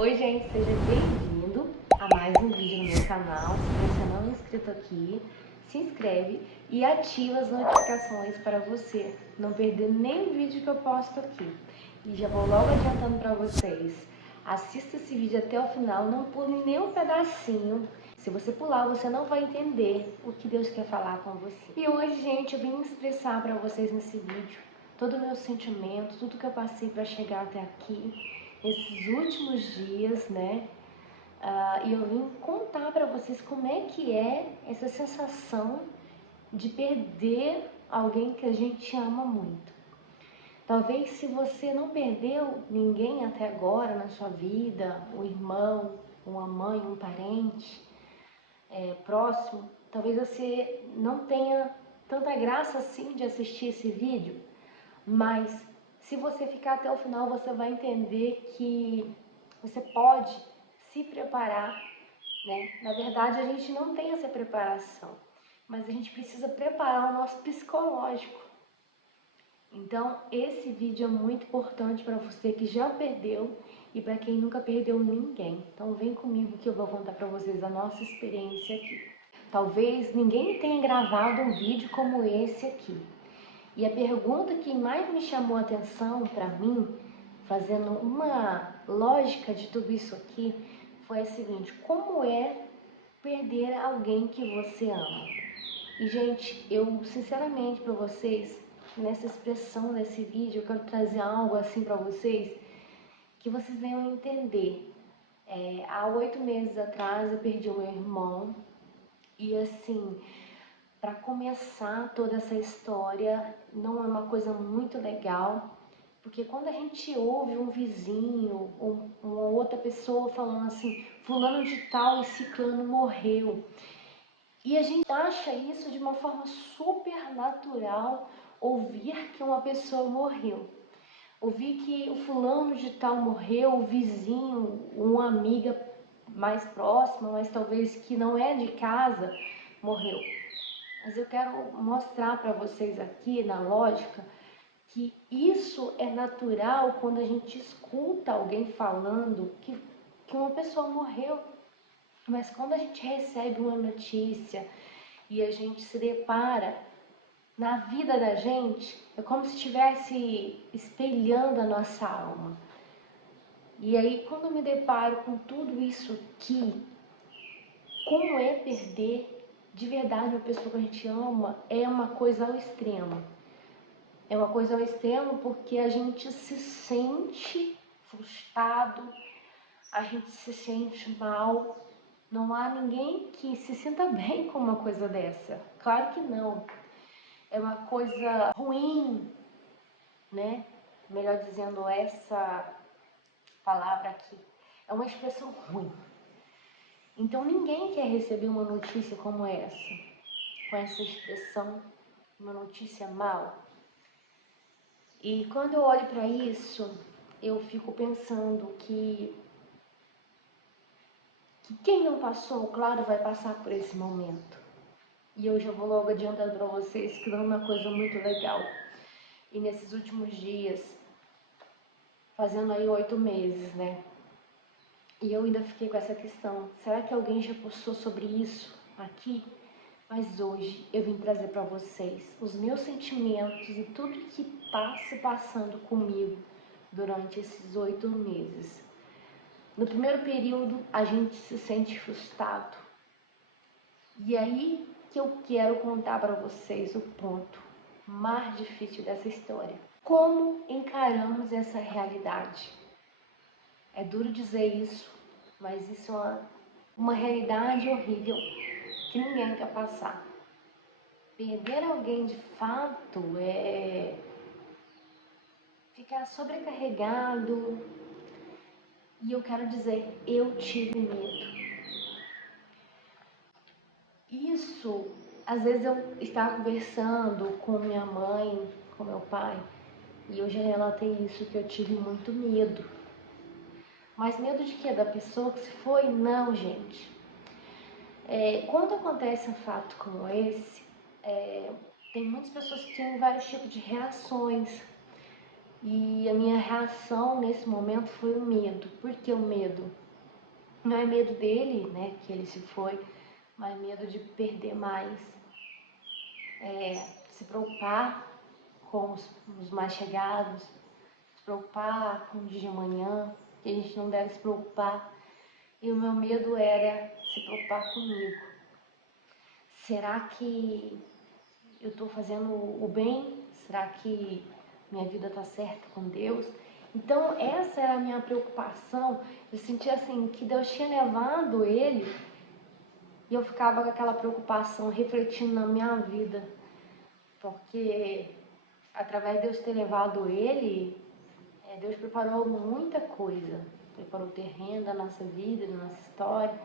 Oi gente, seja bem-vindo a mais um vídeo no meu canal. Se você não é inscrito aqui, se inscreve e ativa as notificações para você não perder nenhum vídeo que eu posto aqui. E já vou logo adiantando para vocês, assista esse vídeo até o final, não pule nem um pedacinho. Se você pular, você não vai entender o que Deus quer falar com você. E hoje, gente, eu vim expressar para vocês nesse vídeo todo o meu sentimento, tudo que eu passei para chegar até aqui, nesses últimos dias, né? E eu vim contar para vocês como é que é essa sensação de perder alguém que a gente ama muito. Talvez se você não perdeu ninguém até agora na sua vida, um irmão, uma mãe, um parente próximo, talvez você não tenha tanta graça assim de assistir esse vídeo, mas se você ficar até o final, você vai entender que você pode se preparar, né? Na verdade, a gente não tem essa preparação, mas a gente precisa preparar o nosso psicológico. Então, esse vídeo é muito importante para você que já perdeu e para quem nunca perdeu ninguém. Então, vem comigo que eu vou contar para vocês a nossa experiência aqui. Talvez ninguém tenha gravado um vídeo como esse aqui. E a pergunta que mais me chamou a atenção para mim, fazendo uma lógica de tudo isso aqui, foi a seguinte: como é perder alguém que você ama? E gente, eu sinceramente para vocês, nessa expressão desse vídeo, eu quero trazer algo assim para vocês, que vocês venham entender. Há 8 meses atrás eu perdi o meu irmão e assim, para começar toda essa história, não é uma coisa muito legal, porque quando a gente ouve um vizinho ou uma outra pessoa falando assim, fulano de tal e ciclano morreu, e a gente acha isso de uma forma super natural, ouvir que uma pessoa morreu. Ouvir que o fulano de tal morreu, o vizinho, uma amiga mais próxima, mas talvez que não é de casa, morreu. Mas eu quero mostrar para vocês aqui, na lógica, que isso é natural quando a gente escuta alguém falando que uma pessoa morreu. Mas quando a gente recebe uma notícia e a gente se depara na vida da gente, é como se estivesse espelhando a nossa alma. E aí, quando eu me deparo com tudo isso aqui, como é perder de verdade uma pessoa que a gente ama, é uma coisa ao extremo. É uma coisa ao extremo porque a gente se sente frustrado, a gente se sente mal. Não há ninguém que se sinta bem com uma coisa dessa. Claro que não. É uma coisa ruim, né? Melhor dizendo, essa palavra aqui é uma expressão ruim. Então ninguém quer receber uma notícia como essa, com essa expressão, uma notícia mal. E quando eu olho para isso, eu fico pensando que quem não passou, claro, vai passar por esse momento. E eu já vou logo adiantando para vocês que não é uma coisa muito legal. E nesses últimos dias, fazendo aí 8 meses, né? E eu ainda fiquei com essa questão, será que alguém já postou sobre isso aqui? Mas hoje eu vim trazer para vocês os meus sentimentos e tudo que está se passando comigo durante esses 8 meses. No primeiro período, a gente se sente frustrado. E aí que eu quero contar para vocês o ponto mais difícil dessa história. Como encaramos essa realidade? É duro dizer isso, mas isso é uma realidade horrível que ninguém quer passar. Perder alguém de fato é ficar sobrecarregado. E eu quero dizer, eu tive medo. Isso, às vezes eu estava conversando com minha mãe, com meu pai, e eu já relatei isso, que eu tive muito medo. Mas medo de quê? Da pessoa que se foi? Não, gente. Quando acontece um fato como esse, tem muitas pessoas que têm vários tipos de reações. E a minha reação nesse momento foi o medo. Por que o medo? Não é medo dele, né, que ele se foi, mas medo de perder mais, se preocupar com os mais chegados, se preocupar com o dia de amanhã, que a gente não deve se preocupar. E o meu medo era se preocupar comigo. Será que eu estou fazendo o bem? Será que minha vida está certa com Deus? Então essa era a minha preocupação. Eu sentia assim que Deus tinha levado ele e eu ficava com aquela preocupação refletindo na minha vida, porque através de Deus ter levado ele, Deus preparou muita coisa, preparou o terreno da nossa vida, da nossa história,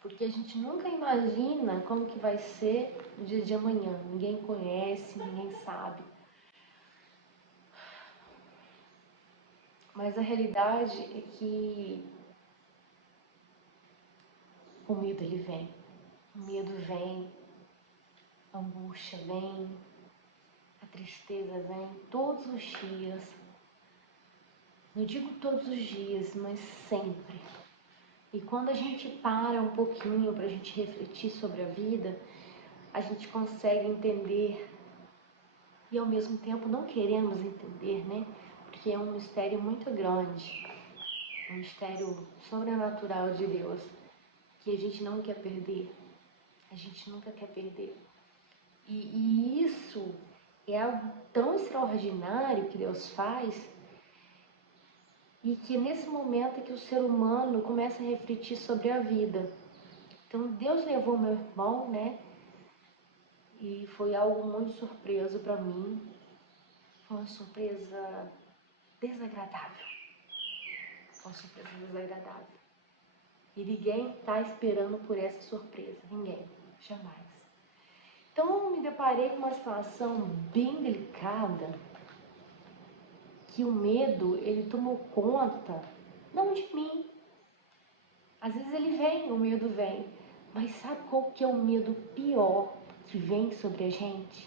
porque a gente nunca imagina como que vai ser o dia de amanhã. Ninguém conhece, ninguém sabe. Mas a realidade é que o medo ele vem. O medo vem, a angústia vem, a tristeza vem todos os dias. Não digo todos os dias, mas sempre. E quando a gente para um pouquinho para a gente refletir sobre a vida, a gente consegue entender e ao mesmo tempo não queremos entender, né? Porque é um mistério muito grande, um mistério sobrenatural de Deus que a gente não quer perder, a gente nunca quer perder. E isso é algo tão extraordinário que Deus faz e que nesse momento é que o ser humano começa a refletir sobre a vida. Então Deus levou meu irmão, né? E foi algo muito surpreso para mim. Foi uma surpresa desagradável. Foi uma surpresa desagradável. E ninguém está esperando por essa surpresa. Ninguém. Jamais. Então eu me deparei com uma situação bem delicada, que o medo, ele tomou conta, não de mim. Às vezes ele vem, o medo vem. Mas sabe qual que é o medo pior que vem sobre a gente?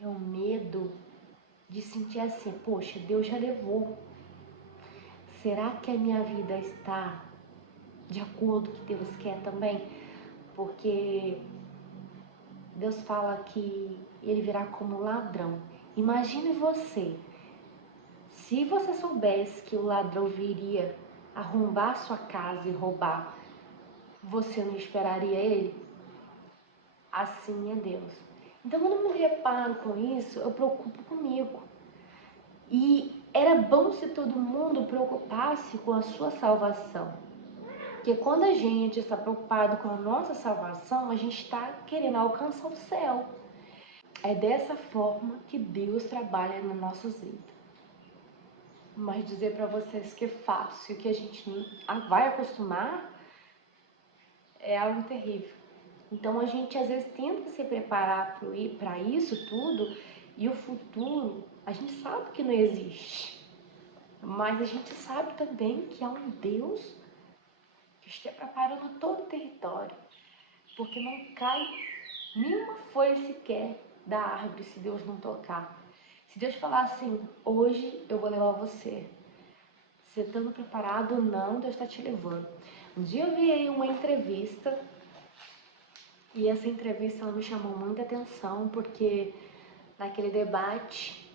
É o medo de sentir assim, poxa, Deus já levou. Será que a minha vida está de acordo com o que Deus quer também? Porque Deus fala que ele virá como ladrão. Imagine você, se você soubesse que o ladrão viria arrombar sua casa e roubar, você não esperaria ele? Assim é Deus. Então, quando eu me deparo com isso, eu preocupo comigo. E era bom se todo mundo preocupasse com a sua salvação. Porque quando a gente está preocupado com a nossa salvação, a gente está querendo alcançar o céu. É dessa forma que Deus trabalha nas nossas vidas. Mas dizer para vocês que é fácil, que a gente vai acostumar, é algo terrível. Então a gente às vezes tenta se preparar para isso tudo e o futuro a gente sabe que não existe. Mas a gente sabe também que há um Deus que está preparando todo o território. Porque não cai nenhuma folha sequer da árvore se Deus não tocar. Se Deus falar assim, hoje eu vou levar você. Você estando preparado ou não, Deus está te levando. Um dia eu vi aí uma entrevista e essa entrevista ela me chamou muita atenção porque naquele debate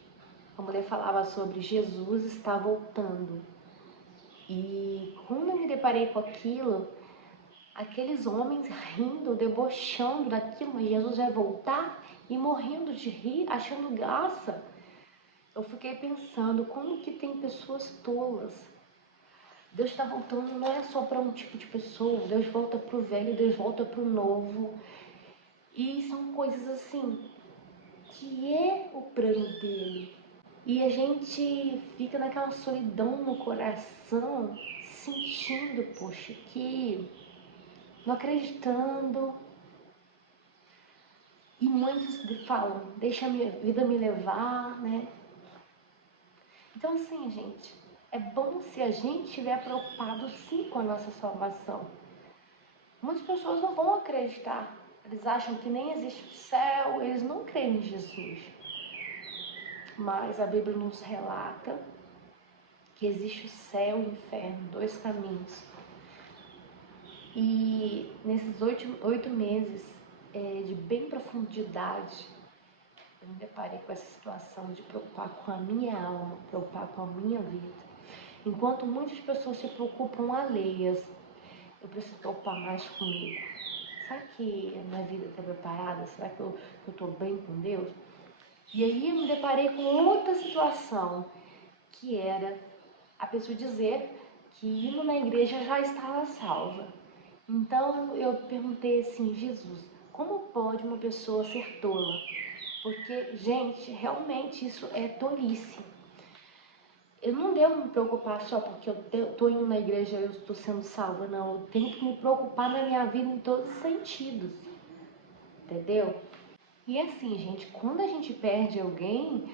a mulher falava sobre Jesus está voltando. E quando eu me deparei com aquilo, aqueles homens rindo, debochando daquilo, mas Jesus vai voltar e morrendo de rir, achando graça. Eu fiquei pensando, como que tem pessoas tolas? Deus está voltando não é só para um tipo de pessoa, Deus volta para o velho, Deus volta para o novo. E são coisas assim, que é o plano dele. E a gente fica naquela solidão no coração, sentindo, poxa, que não acreditando. E muitos falam, deixa a minha vida me levar, né? Então assim, gente, é bom se a gente estiver preocupado sim com a nossa salvação. Muitas pessoas não vão acreditar. Eles acham que nem existe o céu, eles não creem em Jesus. mas a Bíblia nos relata que existe o céu e o inferno, dois caminhos. E nesses 8 meses de bem profundidade, eu me deparei com essa situação de preocupar com a minha alma, preocupar com a minha vida. Enquanto muitas pessoas se preocupam alheias, eu preciso preocupar mais comigo. Será que a minha vida está preparada? Será que eu estou bem com Deus? E aí eu me deparei com outra situação, que era a pessoa dizer que indo na igreja já estava salva. Então eu perguntei assim, Jesus, como pode uma pessoa ser tola? Porque, gente, realmente isso é tolice. Eu não devo me preocupar só porque eu estou indo na igreja e eu estou sendo salva, não. Eu tenho que me preocupar na minha vida em todos os sentidos, entendeu? E assim, gente, quando a gente perde alguém,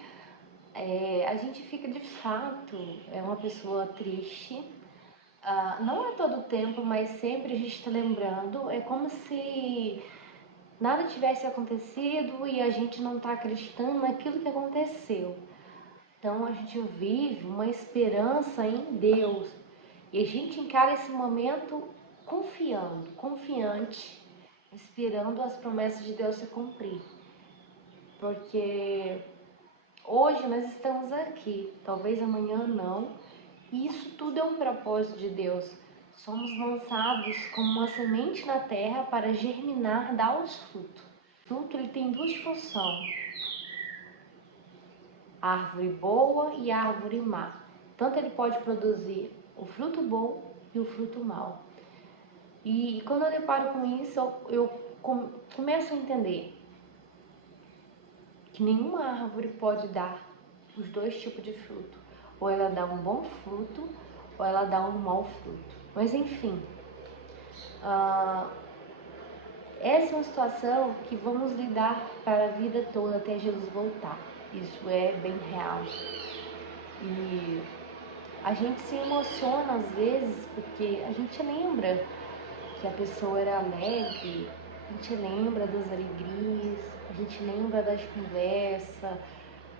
a gente fica de fato, é uma pessoa triste. Não é todo o tempo, mas sempre a gente está lembrando. É como se nada tivesse acontecido e a gente não está acreditando naquilo que aconteceu. Então a gente vive uma esperança em Deus e a gente encara esse momento confiando, confiante, esperando as promessas de Deus se cumprir. Porque hoje nós estamos aqui, talvez amanhã não, e isso tudo é um propósito de Deus. Somos lançados como uma semente na terra para germinar, dar os frutos. O fruto ele tem duas funções: a árvore boa e a árvore má. Tanto ele pode produzir o fruto bom e o fruto mau. E quando eu deparo com isso, eu começo a entender que nenhuma árvore pode dar os dois tipos de fruto. Ou ela dá um bom fruto, ou ela dá um mau fruto. Mas enfim, essa é uma situação que vamos lidar para a vida toda até Jesus voltar. Isso é bem real. E a gente se emociona às vezes porque a gente lembra que a pessoa era alegre, a gente lembra das alegrias, a gente lembra das conversas,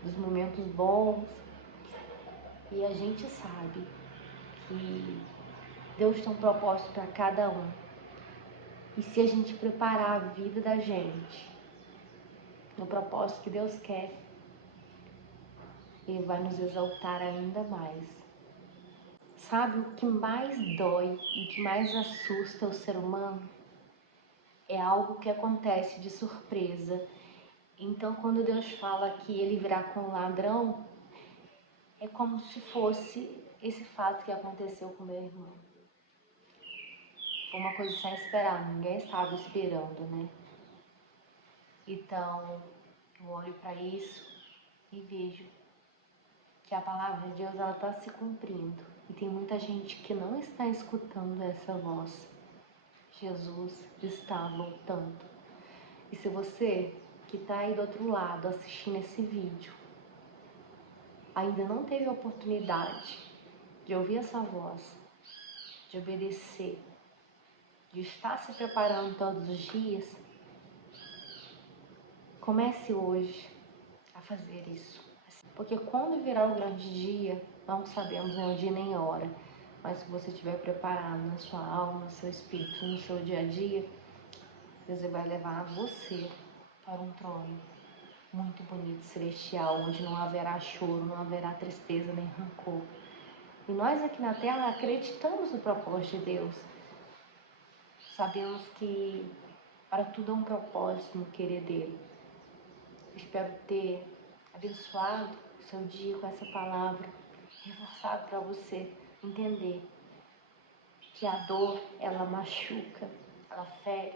dos momentos bons. E a gente sabe que Deus tem um propósito para cada um. E se a gente preparar a vida da gente no propósito que Deus quer, Ele vai nos exaltar ainda mais. Sabe o que mais dói e o que mais assusta o ser humano? É algo que acontece de surpresa. Então, quando Deus fala que Ele virá com um ladrão, é como se fosse esse fato que aconteceu com meu irmão. Foi uma coisa sem esperar, ninguém estava esperando, né? Então, eu olho para isso e vejo que a palavra de Deus ela está se cumprindo. E tem muita gente que não está escutando essa voz. Jesus está voltando. E se você que está aí do outro lado assistindo esse vídeo ainda não teve a oportunidade de ouvir essa voz, de obedecer, de estar se preparando todos os dias, comece hoje a fazer isso. Porque quando virá o grande dia, não sabemos nem o dia nem a hora, mas se você estiver preparado na sua alma, no seu espírito, no seu dia a dia, Deus vai levar você para um trono muito bonito, celestial, onde não haverá choro, não haverá tristeza nem rancor. E nós aqui na Terra acreditamos no propósito de Deus. Sabemos que para tudo há um propósito no querer dele. Espero ter abençoado o seu dia com essa palavra, reforçado para você entender que a dor, ela machuca, ela fere,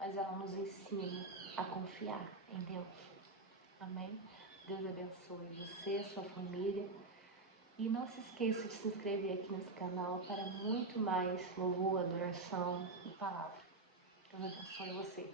mas ela nos ensina a confiar em Deus. Amém? Deus abençoe você, sua família. E não se esqueça de se inscrever aqui nesse canal para muito mais louvor, adoração e palavra. Deus abençoe você.